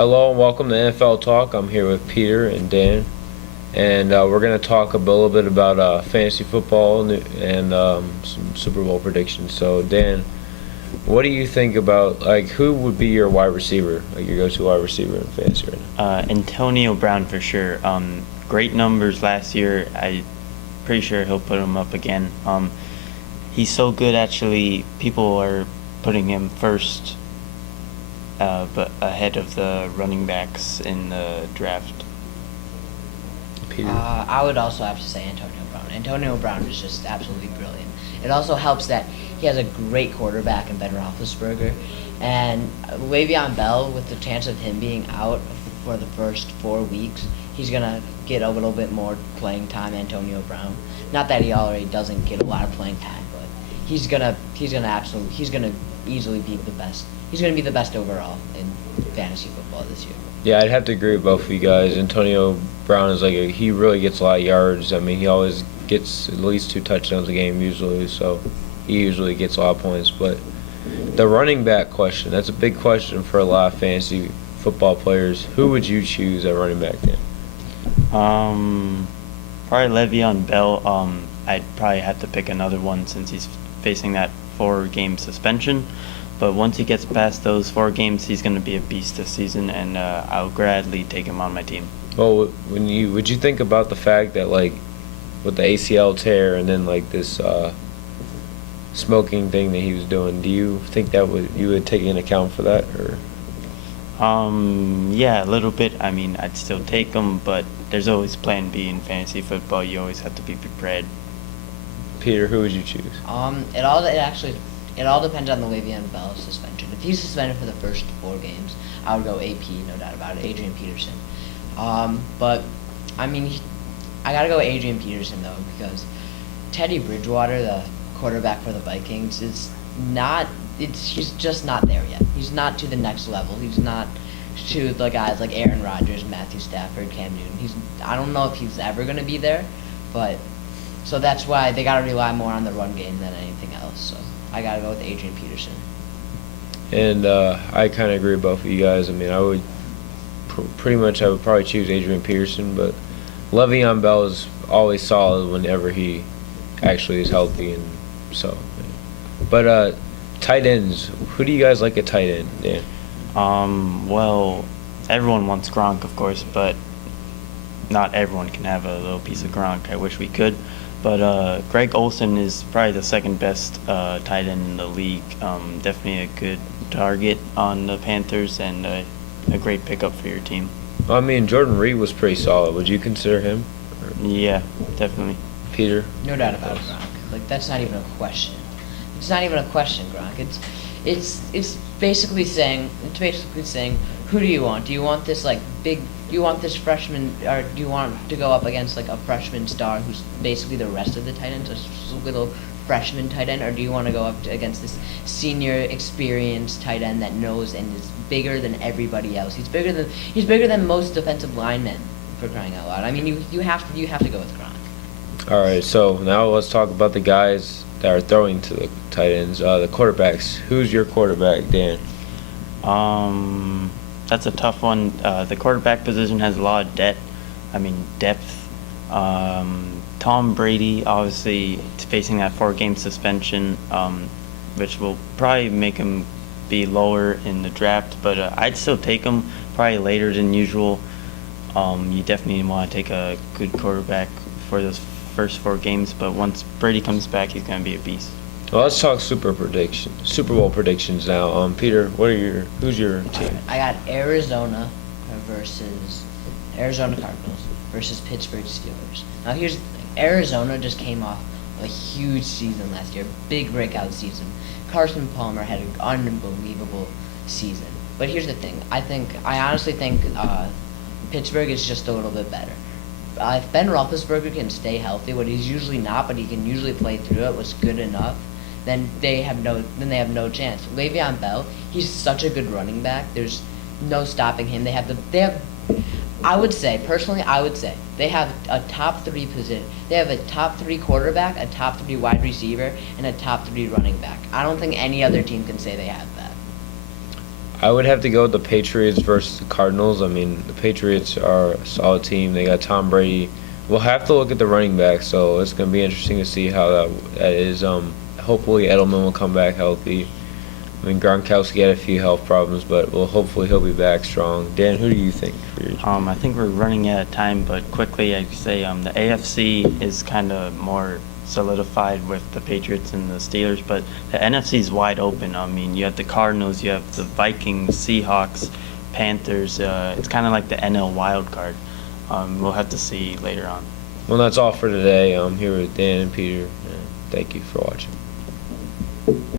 Hello and welcome to NFL Talk. I'm here with Peter and Dan, and we're going to talk a little bit about fantasy football and some Super Bowl predictions. So, Dan, what do you think about, who would be your wide receiver, your go-to wide receiver in fantasy right now? Antonio Brown for sure. Great numbers last year. I'm pretty sure he'll put him up again. He's so good, actually. People are putting him first, but ahead of the running backs in the draft. Peter? I would also have to say Antonio Brown. Antonio Brown is just absolutely brilliant. It also helps that he has a great quarterback in Ben Roethlisberger, and Le'Veon Bell, with the chance of him being out for the first 4 weeks, he's gonna get a little bit more playing time. Antonio Brown, not that he already doesn't get a lot of playing time, but he's gonna easily be the best. He's gonna be the best overall in fantasy football this year. Yeah, I'd have to agree with both of you guys. Antonio Brown is he really gets a lot of yards. I mean, he always gets at least 2 touchdowns a game usually, so he usually gets a lot of points. But the running back question, that's a big question for a lot of fantasy football players. Who would you choose at running back then? Probably Le'Veon Bell. I'd probably have to pick another one since he's facing that 4-game suspension. But once he gets past those 4 games, he's going to be a beast this season, and I'll gladly take him on my team. Well, would you think about the fact that with the ACL tear and then this smoking thing that he was doing, do you think that you would take into account for that, or? Yeah, a little bit. I mean, I'd still take him, but there's always plan B in fantasy football. You always have to be prepared. Peter, who would you choose? It all depends on the Le'Veon Bell suspension. If he's suspended for the first 4 games, I would go AP, no doubt about it, Adrian Peterson. But I mean, I gotta go Adrian Peterson though, because Teddy Bridgewater, the quarterback for the Vikings, he's just not there yet. He's not to the next level. He's not to the guys like Aaron Rodgers, Matthew Stafford, Cam Newton. I don't know if he's ever gonna be there, but so that's why they gotta rely more on the run game than anything else. So I gotta go with Adrian Peterson. And I kind of agree with both of you guys. I mean, I would I would probably choose Adrian Peterson, but Le'Veon Bell is always solid whenever he actually is healthy, and so. But tight ends, who do you guys like at tight end? Dan? Well, everyone wants Gronk, of course, but not everyone can have a little piece of Gronk. I wish we could. But Greg Olsen is probably the second best tight end in the league. Definitely a good target on the Panthers and a great pickup for your team. I mean, Jordan Reed was pretty solid. Would you consider him? Yeah, definitely. Peter? No doubt about it, Gronk. That's not even a question. It's not even a question, Gronk. It's basically saying who do you want? Do you want this do you want this freshman, or do you want to go up against a freshman star who's basically the rest of the tight ends, a little freshman tight end, or do you want to go up against this senior experienced tight end that knows and is bigger than everybody else? He's bigger than most defensive linemen, for crying out loud. I mean, you have to go with Gronk. All right, so now let's talk about the guys that are throwing to the tight ends, the quarterbacks. Who's your quarterback, Dan? That's a tough one. The quarterback position has a lot of depth. Tom Brady, obviously, facing that 4-game suspension, which will probably make him be lower in the draft, but I'd still take him probably later than usual. You definitely want to take a good quarterback for those first 4 games, but once Brady comes back, he's going to be a beast. Well, let's talk Super Bowl predictions now. Peter, who's your team? I got Arizona Cardinals versus Pittsburgh Steelers. Now here's the thing. Arizona just came off a huge season last year, big breakout season. Carson Palmer had an unbelievable season. But here's the thing. I honestly think Pittsburgh is just a little bit better. If Ben Roethlisberger can stay healthy, what he's usually not, but he can usually play through it, was good enough, then they have no chance. Le'Veon Bell, he's such a good running back. There's no stopping him. I would say they have a top 3 position. They have a top 3 quarterback, a top 3 wide receiver, and a top 3 running back. I don't think any other team can say they have that. I would have to go with the Patriots versus the Cardinals. I mean, the Patriots are a solid team. They got Tom Brady. We'll have to look at the running back, so it's going to be interesting to see how that is. Hopefully Edelman will come back healthy. I mean, Gronkowski had a few health problems, but hopefully he'll be back strong. Dan, who do you think for your team? I think we're running out of time, but quickly I'd say the AFC is kind of more solidified with the Patriots and the Steelers, but the NFC is wide open. I mean, you have the Cardinals, you have the Vikings, Seahawks, Panthers. It's kind of like the NL wild card. We'll have to see later on. Well, that's all for today. I'm here with Dan and Peter. And thank you for watching.